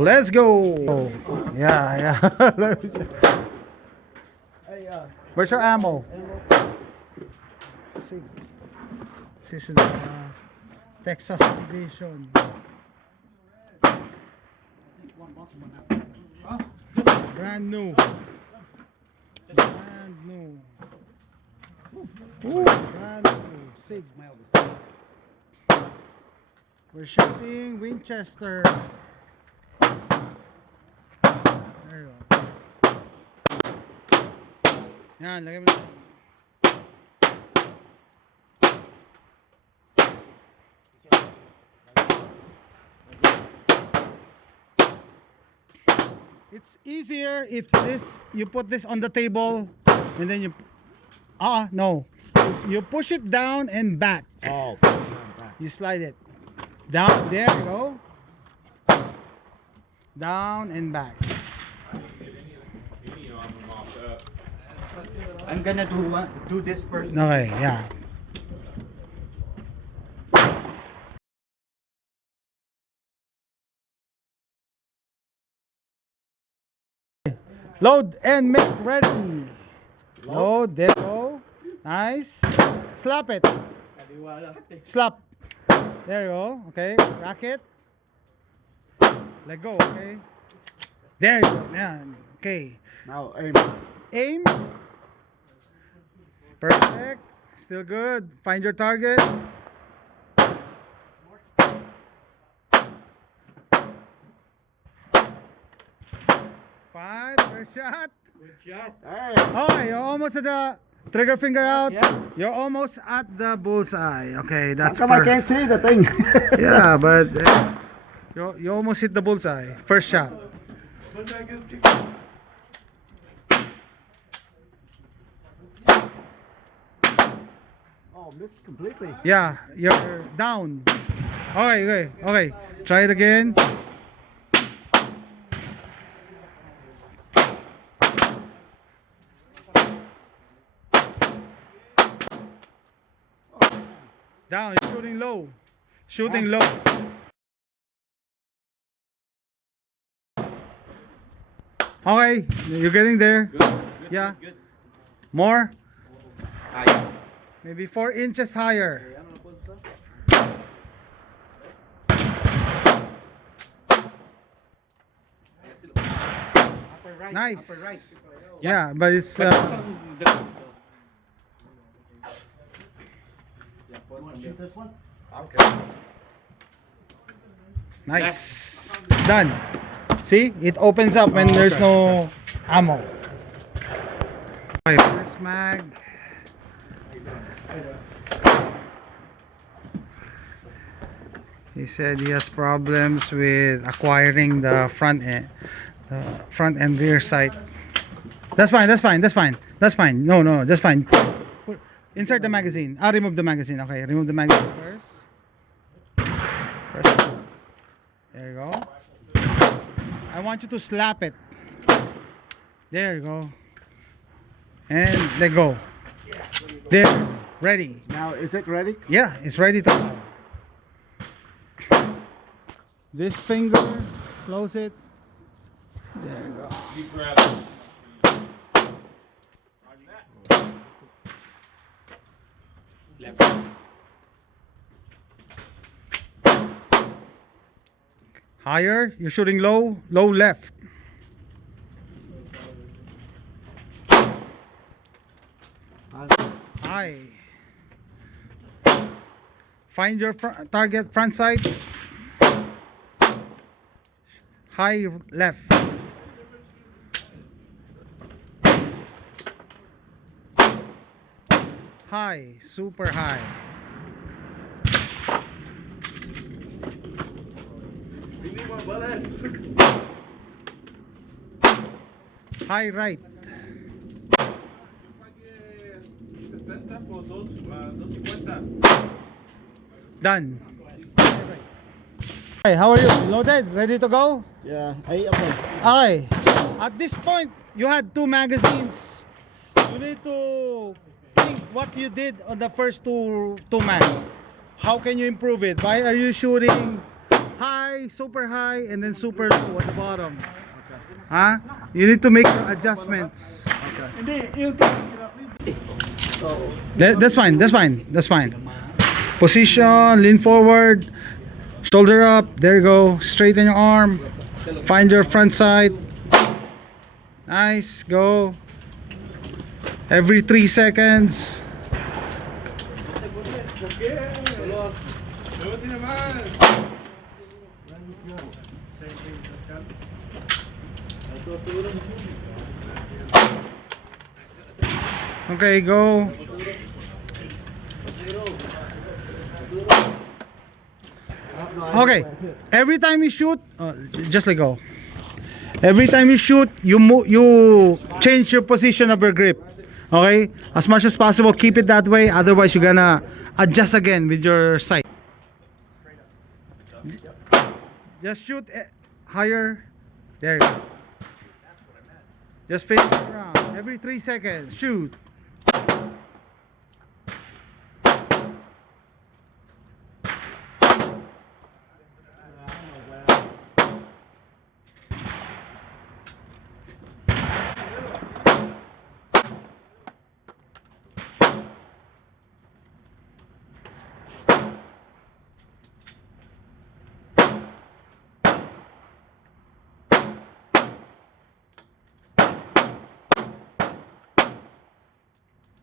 Let's go. Yeah. Where's your ammo? Sig. This is the Texas edition. Brand new. Ooh, brand new. Sig. We're shooting Winchester. There you go. Yan, lagay mo na. It's easier if you put this on the table and then you no. You push it down and back. Oh, You slide it. Down, there you go. Down and back. I'm gonna do this first. Okay, yeah. Load and make ready. Load, there you go. Nice. Slap it. Slap. There you go. Okay. Rack it. Let go. Okay. There you go. Yeah. Okay. Now aim. Aim. Perfect. Still good. Find your target. Fine. First shot. Good shot. Hey. Oh, you're almost at the trigger finger out. Yeah. You're almost at the bullseye. Okay, that's How come I can't see the thing? yeah, but you almost hit the bullseye. First shot. Oh, missed completely. Yeah, you're down. Okay. Try it again. Down, you're shooting low. Shooting low. Okay, you're getting there. Good. Yeah. Good. More? High. Maybe 4 inches higher. Upper right. Nice. Upper right. Yeah, but it's You want to shoot this one? Okay. nice. Done. See, it opens up when there's no ammo. Okay, first mag. He said he has problems with acquiring the front end rear sight. That's fine. No, that's fine. Insert the magazine. Remove the magazine. Okay, remove the magazine first. There you go. I want you to slap it. There you go. And let go. There. Ready. Now, is it ready? Yeah, it's ready to go. This finger, close it. There you go. Deep breath. Left. Higher, you're shooting low left. High. Find your target front sight. High left. High, super high. We need more bullets. High right. 70 por 250. Done. Hey, how are you? Loaded? Ready to go? Yeah. Hey, okay. Okay. At this point, you had 2 magazines. You need to think what you did on the first two mags. How can you improve it? Why are you shooting high high, and then super low at the bottom. Huh? You need to make your adjustments. That's fine. That's fine. That's fine. Position, lean forward, shoulder up. There you go. Straighten your arm. Find your front sight. Nice. Go. Every 3 seconds. Okay, go. Okay, every time you shoot, just let go. Every time you shoot, you change your position of your grip. Okay, as much as possible, keep it that way. Otherwise, you're gonna adjust again with your sight. Just shoot higher. There you go. Just face it around. Every 3 seconds, shoot.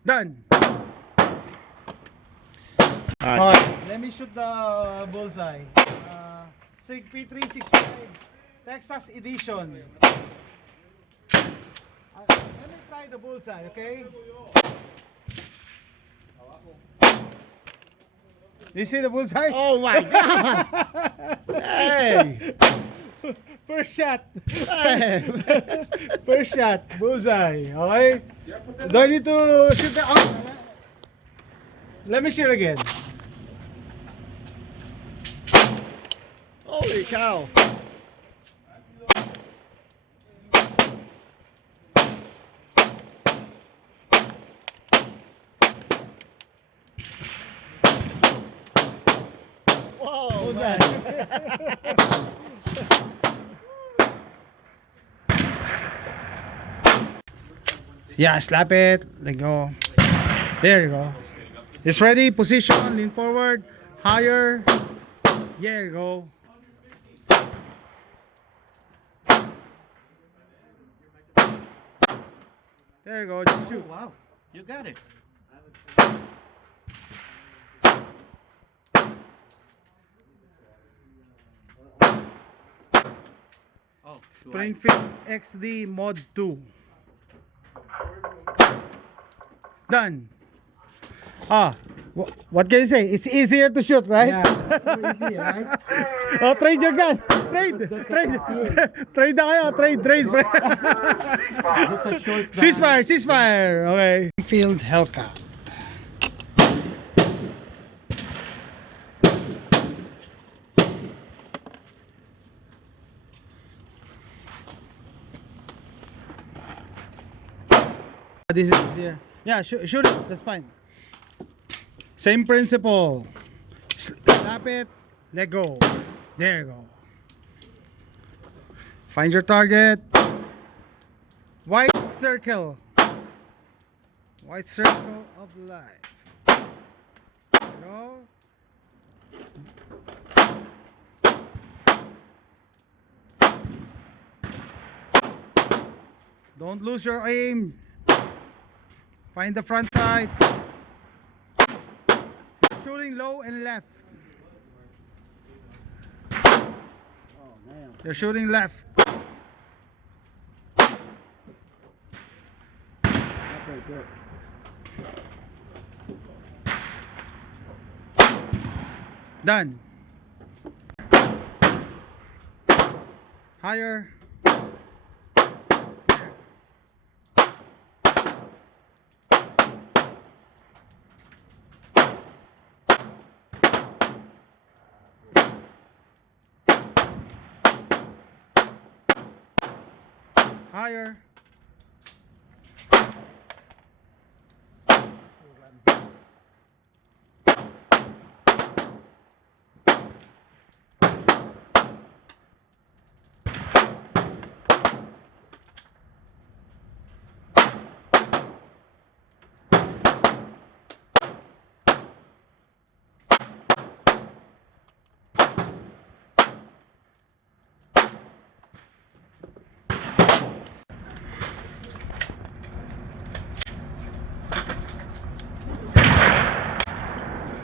Done. Alright, let me shoot the bullseye. Sig P365 Texas edition. Let me try the bullseye, okay? You see the bullseye? Oh my god! Hey! First shot. Hey! First shot, bullseye. Okay? Do I need to shoot the Let me shoot again. Holy cow! Whoa! Man. Yeah, slap it. Let go. There you go. It's ready. Position. Lean forward. Higher. There you go. There you go. Just shoot. Wow! You got it. Oh, Springfield XD Mod 2. Done. What can you say? It's easier to shoot, right? Yeah, easy, right? Oh, trade your gun. Trade. Trade na kayo. Trade. Just a short Ceasefire. Okay. Field Hellcat. This is easier. Yeah, shoot it. That's fine. Same principle. Slap it. Let go. There you go. Find your target. White circle. White circle of life. There you go. Don't lose your aim. Find the front side. Shooting low and left. Oh man. You're shooting left. Okay, good. Done. Higher. Higher.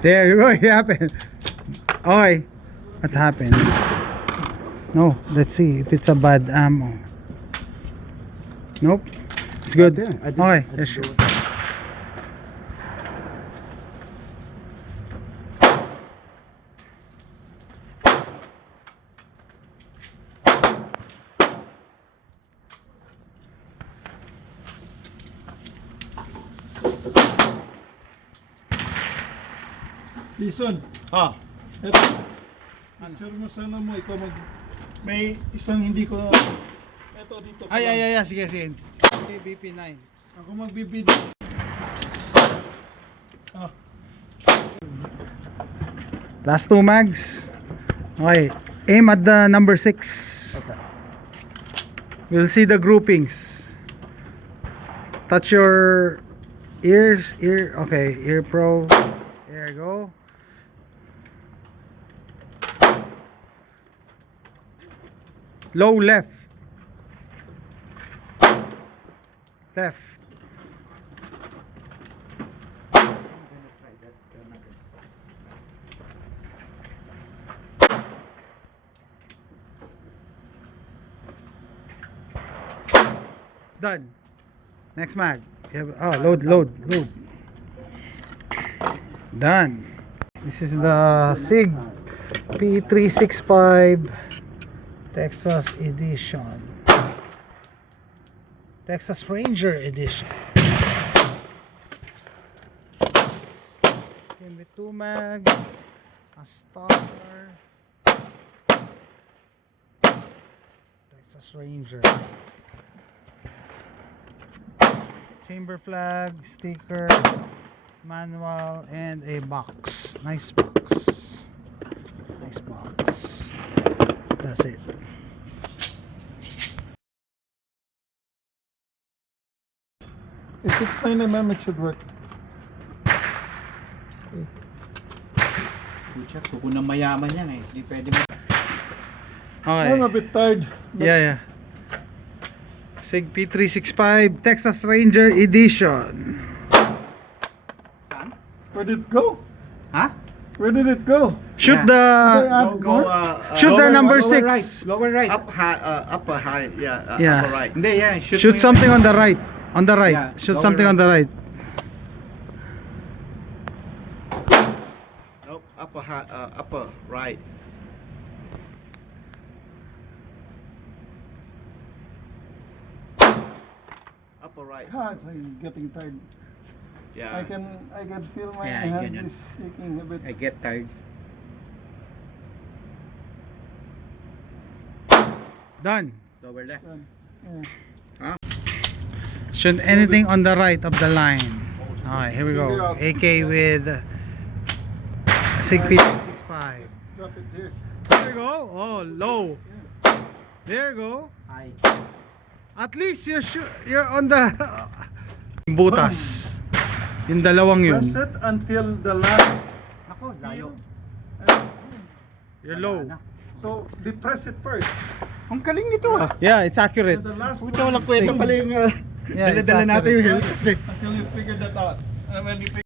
There you go. It happened. Okay. What happened? No. Let's see if it's a bad ammo. Nope. It's good. Okay. Yes, sure. Jason, Ah, eto. Picture mo sana mo, ikaw may isang hindi ko, eto dito. Ay. Sige. Okay, BP9. Ako magbibideo. Ah, Last 2 mags. Okay. Aim at the number 6. okay. We'll see the groupings. Touch your ears. Okay. Ear pro. There you go. Low left. Left. Done. Next mag. Oh, load. Done. This is the Sig P365 Texas Edition. Texas Ranger Edition. Came with 2 mags, a starter. Texas Ranger. Chamber flag, sticker, manual, and a box. Nice box. That's it. If it's 9mm, it should work. Check, kung na mayaman yan eh. Hindi pwede mo. I'm a Okay. bit tired. Yeah. Sig P365 Texas Ranger Edition. Saan? Where did it go? Ha? Where did it go? Shoot Yeah. the go, shoot the Lower- number lower 6. right. Lower right. up high, upper high, yeah, Yeah. upper right. Hindi, yeah. Shoot, Shoot mo yun. something on the right. On the right. Yeah, Shoot lower something on the right. Nope, upper high, upper right. Upper right. God, I'm getting tired. Yeah. I can feel my Yeah, hand ganyan. is shaking a bit. I get tired. Done. Lower left. Yeah. Shoot anything on the right of the line. Alright, here we go. AK with Sig P365. Drop it here. There you go. Oh, low. There you go. Hi. At least you're on the butas. Yung dalawang yun. Press it until the last. Ako, layo. You're low. So, depress it first. Ang galing nito ah. Yeah, it's accurate. And the last Puta, one, walang kwenta pala yung Yeah, it's dala natin yung accurate. helmet. until you figure that out. And when you figure